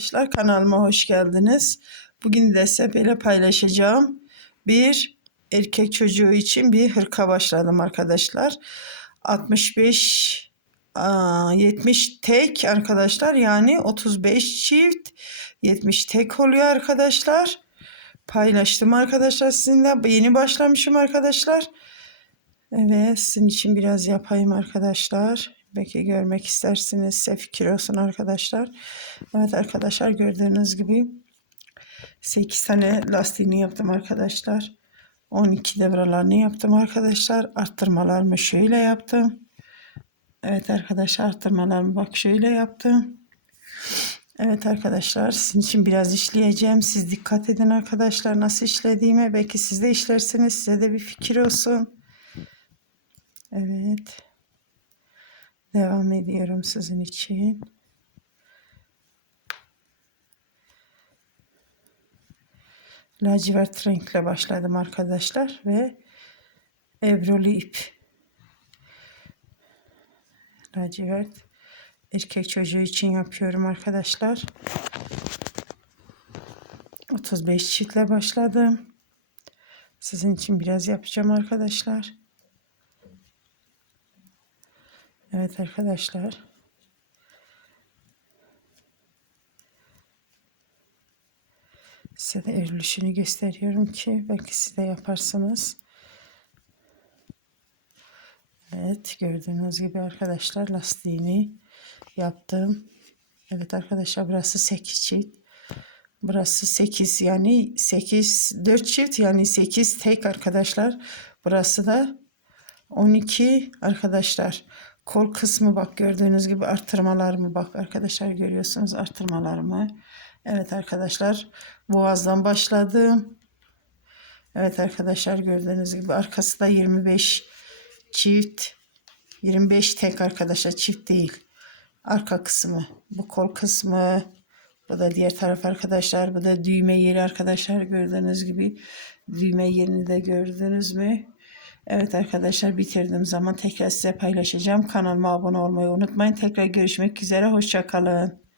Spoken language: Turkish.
Arkadaşlar kanalıma hoş geldiniz. Bugün de böyle paylaşacağım. Bir erkek çocuğu için bir hırka başladım arkadaşlar. 65 aa, 70 tek arkadaşlar yani 35 çift 70 tek oluyor arkadaşlar. Paylaştım arkadaşlar sizinle. Yeni başlamışım arkadaşlar. Evet sizin için biraz yapayım arkadaşlar. Belki görmek istersiniz. Size fikir olsun arkadaşlar. Evet arkadaşlar gördüğünüz gibi 8 tane lastiğini yaptım arkadaşlar. 12 devralarını yaptım arkadaşlar. Arttırmalarımı şöyle yaptım. Evet arkadaşlar arttırmalarımı bak şöyle yaptım. Evet arkadaşlar sizin için biraz işleyeceğim. Siz dikkat edin arkadaşlar nasıl işlediğime. Belki siz de işlersiniz. Size de bir fikir olsun. Evet. Devam ediyorum sizin için. Lacivert renkle başladım arkadaşlar ve ebrolu ip. Lacivert erkek çocuğu için yapıyorum arkadaşlar. 35 çiftle başladım. Sizin için biraz yapacağım arkadaşlar. Evet arkadaşlar. Size de örülüşünü gösteriyorum ki belki siz de yaparsınız. Evet gördüğünüz gibi arkadaşlar lastiğini yaptım. Evet arkadaşlar burası 8 çift. Burası 8 yani 8 4 çift yani 8 tek arkadaşlar. Burası da 12 arkadaşlar. Kol kısmı bak gördüğünüz gibi artırmalarımı bak arkadaşlar görüyorsunuz artırmalarımı. Evet arkadaşlar boğazdan başladım. Evet arkadaşlar gördüğünüz gibi arkası da 25 çift 25 tek arkadaşlar çift değil. Arka kısmı bu kol kısmı bu da diğer taraf arkadaşlar bu da düğme yeri arkadaşlar gördüğünüz gibi düğme yerini de gördünüz mü? Evet arkadaşlar bitirdiğim zaman tekrar size paylaşacağım. Kanalıma abone olmayı unutmayın. Tekrar görüşmek üzere. Hoşçakalın.